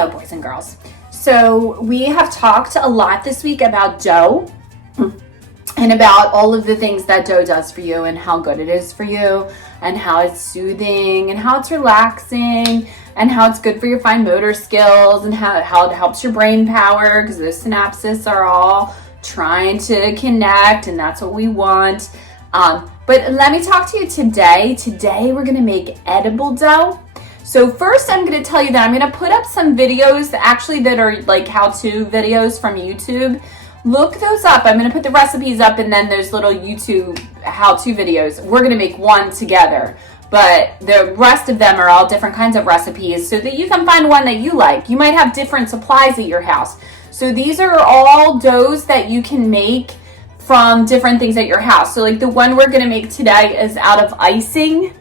Hello, boys and girls. So we have talked a lot this week about dough and about all of the things that dough does for you and how good it is for you and how it's soothing and how it's relaxing and how it's good for your fine motor skills and how it helps your brain power because those synapses are all trying to connect and that's what we want. But let me talk to you today. Today we're going to make edible dough. So first I'm going to tell you that I'm going to put up some videos that are like how-to videos from YouTube. Look those up. I'm going to put the recipes up and then there's little YouTube how-to videos. We're going to make one together, but the rest of them are all different kinds of recipes so that you can find one that you like. You might have different supplies at your house. So these are all doughs that you can make from different things at your house. So like the one we're going to make today is out of icing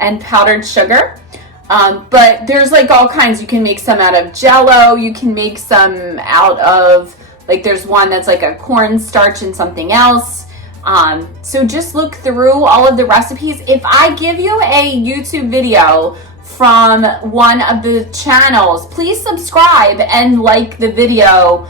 and powdered sugar. But there's like all kinds. You can make some out of Jell-O. You can make some out of, like there's one that's like a cornstarch and something else. So just look through all of the recipes. If I give you a YouTube video from one of the channels, please subscribe and like the video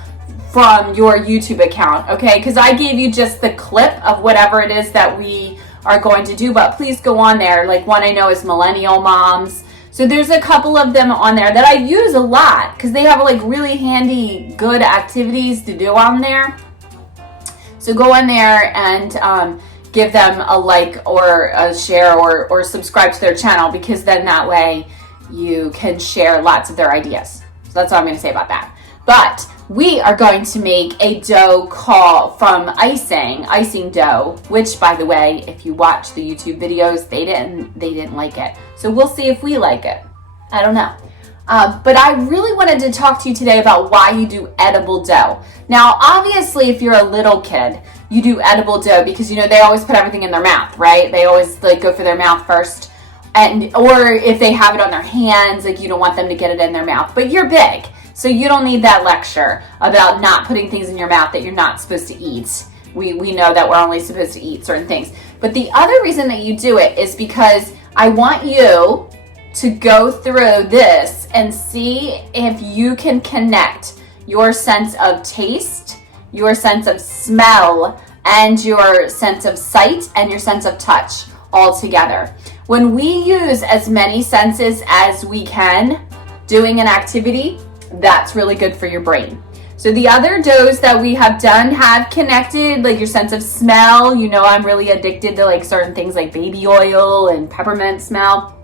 from your YouTube account, okay? Because I gave you just the clip of whatever it is that we are going to do, but please go on there. Like one I know is Millennial Moms. So there's a couple of them on there that I use a lot because they have like really handy, good activities to do on there. So go in there and give them a like or a share or subscribe to their channel because then that way you can share lots of their ideas. So that's all I'm going to say about that. But we are going to make a dough from icing dough, which by the way, if you watch the YouTube videos, they didn't like it. So we'll see if we like it. I don't know. But I really wanted to talk to you today about why you do edible dough. Now, obviously, if you're a little kid, you do edible dough because, you know, they always put everything in their mouth, right? They always like go for their mouth first. Or if they have it on their hands, like you don't want them to get it in their mouth. But you're big. So you don't need that lecture about not putting things in your mouth that you're not supposed to eat. We know that we're only supposed to eat certain things. But the other reason that you do it is because I want you to go through this and see if you can connect your sense of taste, your sense of smell, and your sense of sight and your sense of touch all together. When we use as many senses as we can doing an activity, that's really good for your brain. So the other doughs that we have done have connected like your sense of smell. You know, I'm really addicted to like certain things like baby oil and peppermint smell.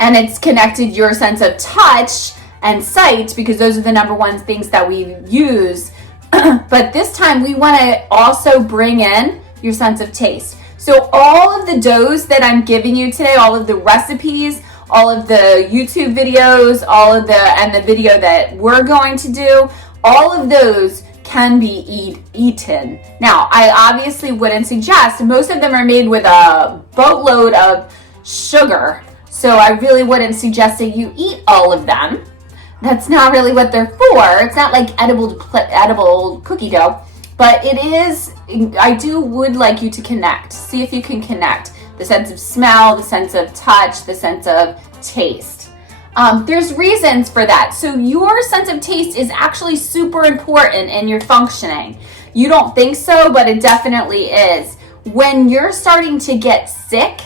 And it's connected your sense of touch and sight because those are the number one things that we use. But this time we want to also bring in your sense of taste. So all of the doughs that I'm giving you today, all of the recipes, all of the YouTube videos, and the video that we're going to do, all of those can be eaten. Now, I obviously wouldn't suggest, most of them are made with a boatload of sugar, so I really wouldn't suggest that you eat all of them. That's not really what they're for. It's not like edible cookie dough, but it is, would like you to connect. See if you can connect the sense of smell, the sense of touch, the sense of taste. There's reasons for that. So your sense of taste is actually super important in your functioning. You don't think so, but it definitely is. When you're starting to get sick,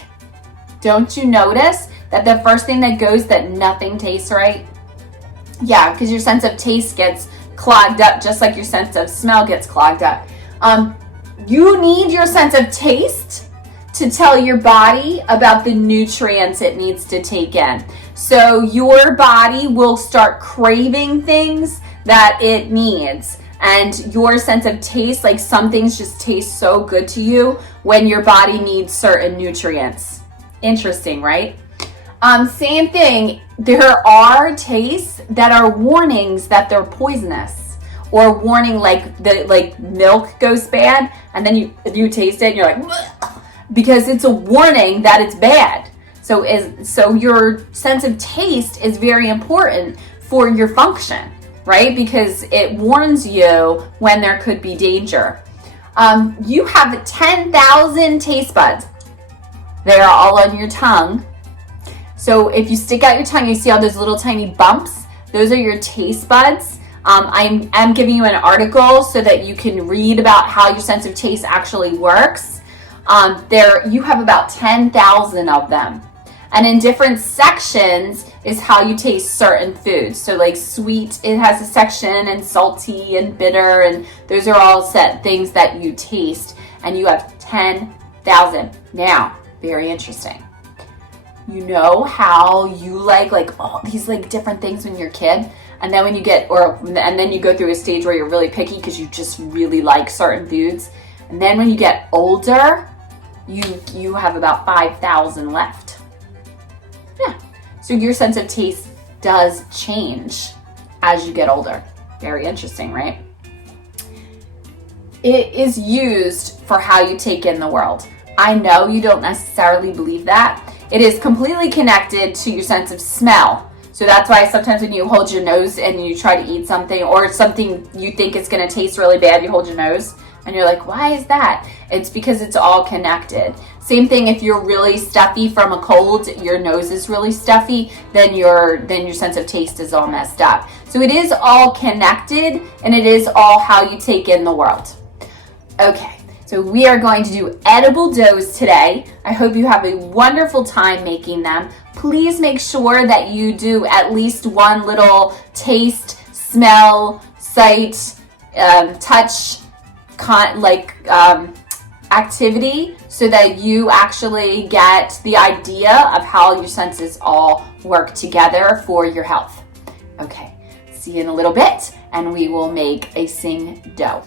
don't you notice that the first thing that goes that nothing tastes right? Yeah, because your sense of taste gets clogged up just like your sense of smell gets clogged up. You need your sense of taste to tell your body about the nutrients it needs to take in. So your body will start craving things that it needs. And your sense of taste, like some things just taste so good to you when your body needs certain nutrients. Interesting, right? Same thing, there are tastes that are warnings that they're poisonous. Or warning like milk goes bad and then you taste it and you're like, bleh, because it's a warning that it's bad. So your sense of taste is very important for your function, right? Because it warns you when there could be danger. You have 10,000 taste buds. They're all on your tongue. So if you stick out your tongue, you see all those little tiny bumps. Those are your taste buds. I am giving you an article so that you can read about how your sense of taste actually works. You have about 10,000 of them. And in different sections is how you taste certain foods. So like sweet, it has a section, and salty and bitter, and those are all set things that you taste. And you have 10,000. Now, very interesting. You know how you like all these like different things when you're a kid, and then when you get, and then you go through a stage where you're really picky because you just really like certain foods, and then when you get older, you have about 5,000 left. Yeah. So your sense of taste does change as you get older. Very interesting, right? It is used for how you take in the world. I know you don't necessarily believe that. It is completely connected to your sense of smell. So that's why sometimes when you hold your nose and you try to eat something, or something you think is going to taste really bad, you hold your nose and you're like, why is that? It's because it's all connected. Same thing if you're really stuffy from a cold, your nose is really stuffy, then your sense of taste is all messed up. So it is all connected, and it is all how you take in the world. Okay, so we are going to do edible doughs today. I hope you have a wonderful time making them. Please make sure that you do at least one little taste, smell, sight, touch, activity, so that you actually get the idea of how your senses all work together for your health. Okay, see you in a little bit, and we will make a sing dough.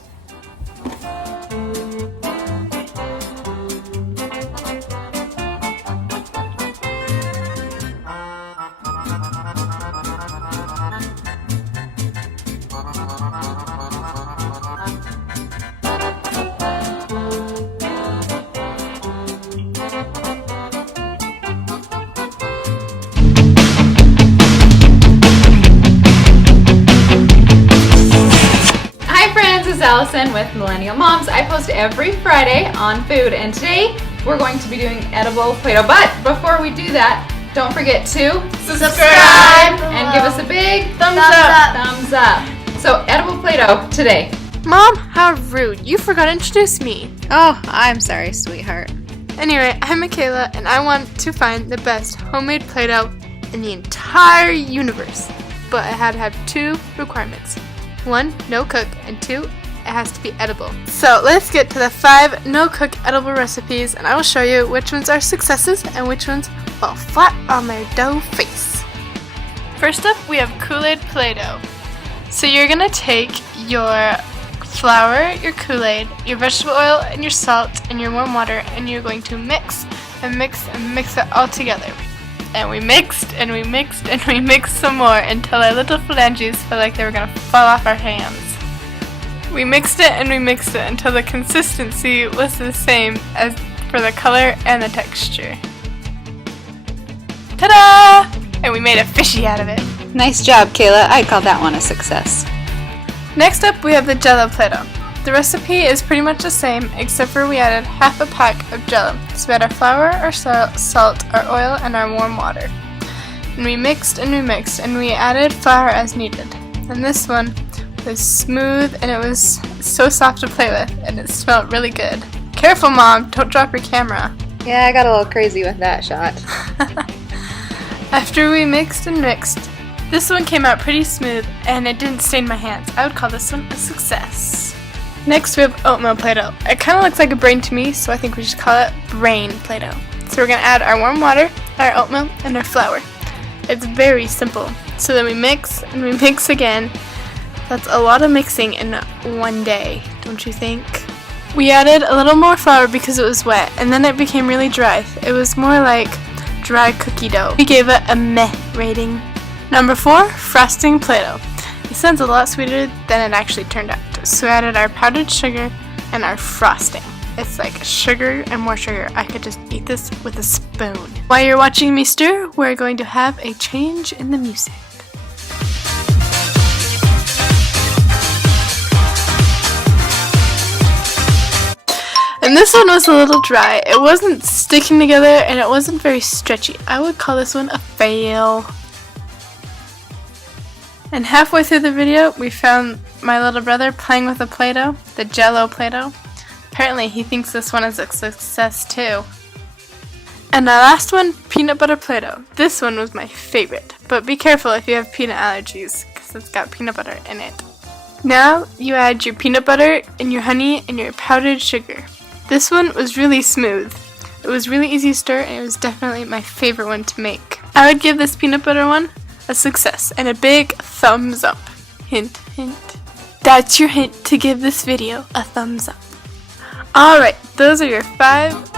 Allison with Millennial Moms. I post every Friday on food, and today we're going to be doing edible Play-Doh. But before we do that, don't forget to subscribe and give us a big thumbs up. So edible Play-Doh today. Mom, how rude. You forgot to introduce me. Oh, I'm sorry, sweetheart. Anyway, I'm Michaela, and I want to find the best homemade Play-Doh in the entire universe. But I had to have two requirements. 1, no cook, and 2, it has to be edible. So let's get to the 5 no-cook edible recipes, and I will show you which ones are successes and which ones fall flat on their dough face. First up, we have Kool-Aid Play-Doh. So you're going to take your flour, your Kool-Aid, your vegetable oil, and your salt, and your warm water, and you're going to mix and mix and mix it all together. And we mixed and we mixed and we mixed some more until our little phalanges felt like they were going to fall off our hands. We mixed it and we mixed it until the consistency was the same as for the color and the texture. Ta-da! And we made a fishy out of it. Nice job, Kayla. I'd call that one a success. Next up, we have the Jell-O Play-Doh. The recipe is pretty much the same, except for we added half a pack of Jell-O. So we had our flour, our salt, our oil, and our warm water. And we mixed and we mixed, and we added flour as needed. And this one was smooth, and it was so soft to play with, and it smelled really good. Careful, Mom, don't drop your camera. Yeah, I got a little crazy with that shot. After we mixed and mixed, this one came out pretty smooth, and it didn't stain my hands. I would call this one a success. Next, we have oatmeal Play-Doh. It kind of looks like a brain to me, so I think we should call it brain Play-Doh. So we're going to add our warm water, our oatmeal, and our flour. It's very simple. So then we mix and we mix again. That's a lot of mixing in one day, don't you think? We added a little more flour because it was wet, and then it became really dry. It was more like dry cookie dough. We gave it a meh rating. Number 4, frosting Play-Doh. It sounds a lot sweeter than it actually turned out. So we added our powdered sugar and our frosting. It's like sugar and more sugar. I could just eat this with a spoon. While you're watching me stir, we're going to have a change in the music. And this one was a little dry. It wasn't sticking together and it wasn't very stretchy. I would call this one a fail. And halfway through the video, we found my little brother playing with a Play-Doh, the Jell-O Play-Doh. Apparently he thinks this one is a success too. And our last one, peanut butter Play-Doh. This one was my favorite, but be careful if you have peanut allergies, because it's got peanut butter in it. Now you add your peanut butter and your honey and your powdered sugar. This one was really smooth. It was really easy to stir, and it was definitely my favorite one to make. I would give this peanut butter one a success and a big thumbs up. Hint, hint. That's your hint to give this video a thumbs up. Alright, those are your 5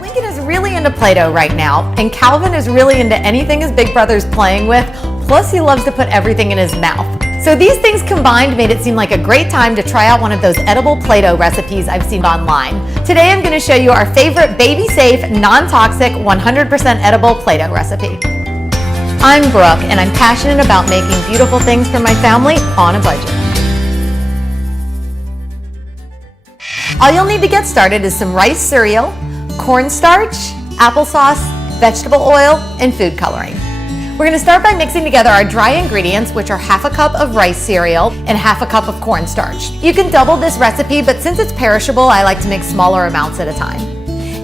Lincoln is really into Play-Doh right now, and Calvin is really into anything his big brother's playing with, plus he loves to put everything in his mouth. So these things combined made it seem like a great time to try out one of those edible Play-Doh recipes I've seen online. Today I'm going to show you our favorite baby-safe, non-toxic, 100% edible Play-Doh recipe. I'm Brooke, and I'm passionate about making beautiful things for my family on a budget. All you'll need to get started is some rice cereal, cornstarch, applesauce, vegetable oil, and food coloring. We're going to start by mixing together our dry ingredients, which are half a cup of rice cereal and half a cup of cornstarch. You can double this recipe, but since it's perishable, I like to make smaller amounts at a time.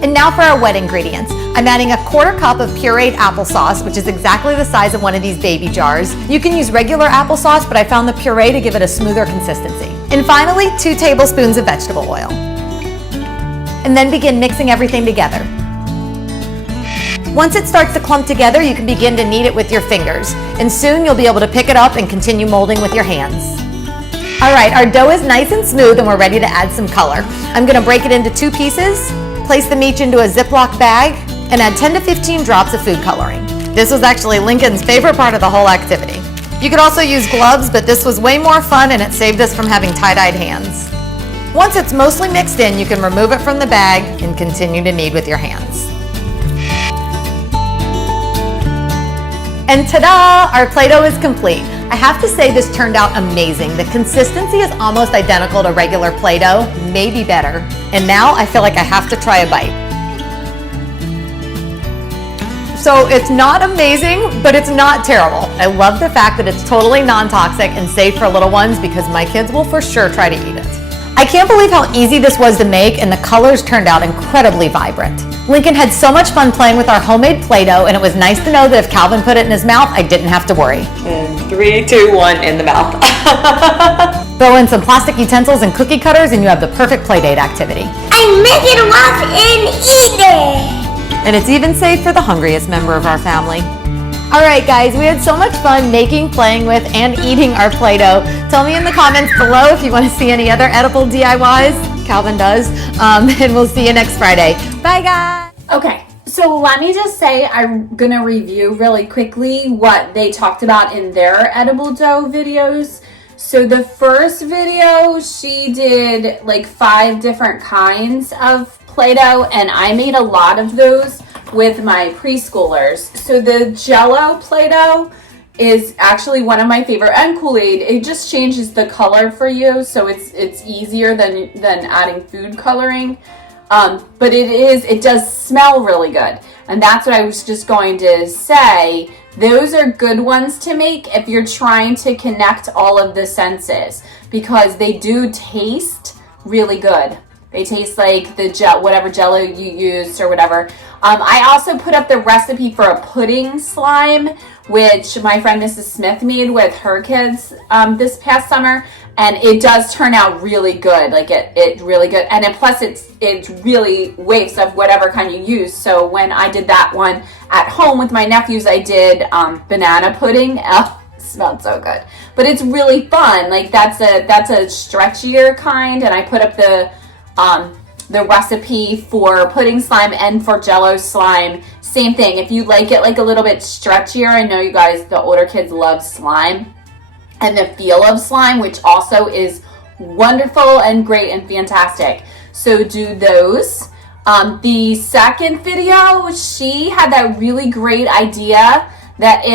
And now for our wet ingredients. I'm adding a quarter cup of pureed applesauce, which is exactly the size of one of these baby jars. You can use regular applesauce, but I found the puree to give it a smoother consistency. And finally, 2 tablespoons of vegetable oil. And then begin mixing everything together. Once it starts to clump together, you can begin to knead it with your fingers, and soon you'll be able to pick it up and continue molding with your hands. All right, our dough is nice and smooth and we're ready to add some color. I'm gonna break it into 2 pieces, place them each into a Ziploc bag, and add 10 to 15 drops of food coloring. This was actually Lincoln's favorite part of the whole activity. You could also use gloves, but this was way more fun and it saved us from having tie-dyed hands. Once it's mostly mixed in, you can remove it from the bag and continue to knead with your hands. And ta-da! Our Play-Doh is complete. I have to say this turned out amazing. The consistency is almost identical to regular Play-Doh, maybe better. And now I feel like I have to try a bite. So it's not amazing, but it's not terrible. I love the fact that it's totally non-toxic and safe for little ones because my kids will for sure try to eat it. I can't believe how easy this was to make, and the colors turned out incredibly vibrant. Lincoln had so much fun playing with our homemade Play-Doh, and it was nice to know that if Calvin put it in his mouth, I didn't have to worry. 3, 2, 1, in the mouth. Throw in some plastic utensils and cookie cutters, and you have the perfect playdate activity. I make it once and eat it! And it's even safe for the hungriest member of our family. All right, guys, we had so much fun making, playing with, and eating our Play-Doh. Tell me in the comments below if you want to see any other edible DIYs. Calvin does. And we'll see you next Friday. Bye, guys. Okay, so let me just say I'm going to review really quickly what they talked about in their edible dough videos. So the first video, she did like 5 different kinds of Play-Doh, and I made a lot of those with my preschoolers. So the Jello Play-Doh is actually one of my favorite, and Kool-Aid. It just changes the color for you, so it's easier than adding food coloring. But it does smell really good, and that's what I was just going to say. Those are good ones to make if you're trying to connect all of the senses, because they do taste really good. They taste like the whatever Jello you used or whatever. I also put up the recipe for a pudding slime, which my friend Mrs. Smith made with her kids this past summer, and it does turn out really good. Like it really good, and then plus it's really waste of whatever kind you use. So when I did that one at home with my nephews, I did banana pudding. Oh, it smelled so good, but it's really fun. Like that's a stretchier kind, and I put up the recipe for pudding slime and for Jello slime. Same thing. If you like it like a little bit stretchier, I know you guys, the older kids love slime and the feel of slime, which also is wonderful and great and fantastic. So do those. The second video, she had that really great idea that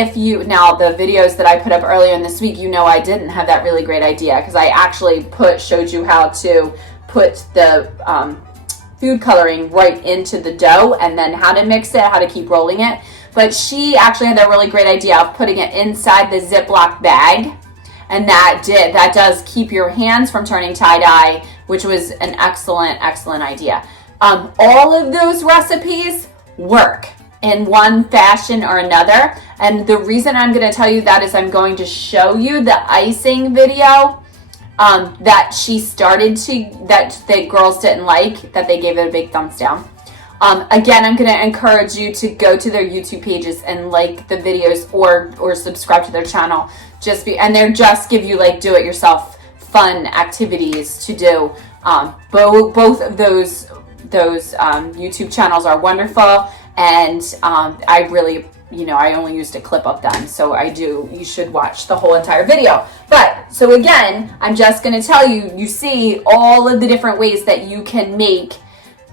now the videos that I put up earlier in this week, I didn't have that really great idea because I actually showed you how to put the food coloring right into the dough and then how to mix it, how to keep rolling it. But she actually had that really great idea of putting it inside the Ziploc bag, and that does keep your hands from turning tie-dye, which was an excellent idea. All of those recipes work in one fashion or another, and the reason I'm going to tell you that is I'm going to show you the icing video that she started that the girls didn't like, that they gave it a big thumbs down. Again, I'm going to encourage you to go to their YouTube pages and like the videos or subscribe to their channel. And they're just give you like do-it-yourself fun activities to do. Both of those YouTube channels are wonderful, and I really, I only used a clip of them, so you should watch the whole entire video. But, so again, I'm just going to tell you, you see all of the different ways that you can make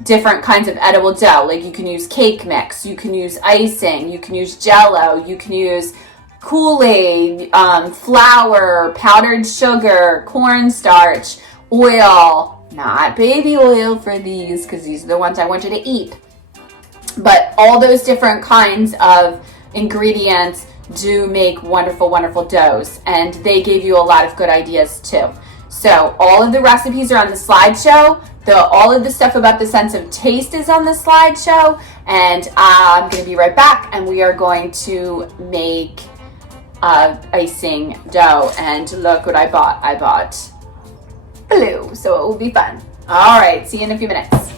different kinds of edible dough. Like you can use cake mix, you can use icing, you can use Jello, you can use Kool-Aid, flour, powdered sugar, cornstarch, oil, not baby oil for these, because these are the ones I want you to eat. But all those different kinds of ingredients do make wonderful doughs, and they gave you a lot of good ideas too. So all of the recipes are on the slideshow. All of the stuff about the sense of taste is on the slideshow, and I'm going to be right back, and we are going to make icing dough. And look what I bought. I bought blue, so it will be fun. All right, see you in a few minutes.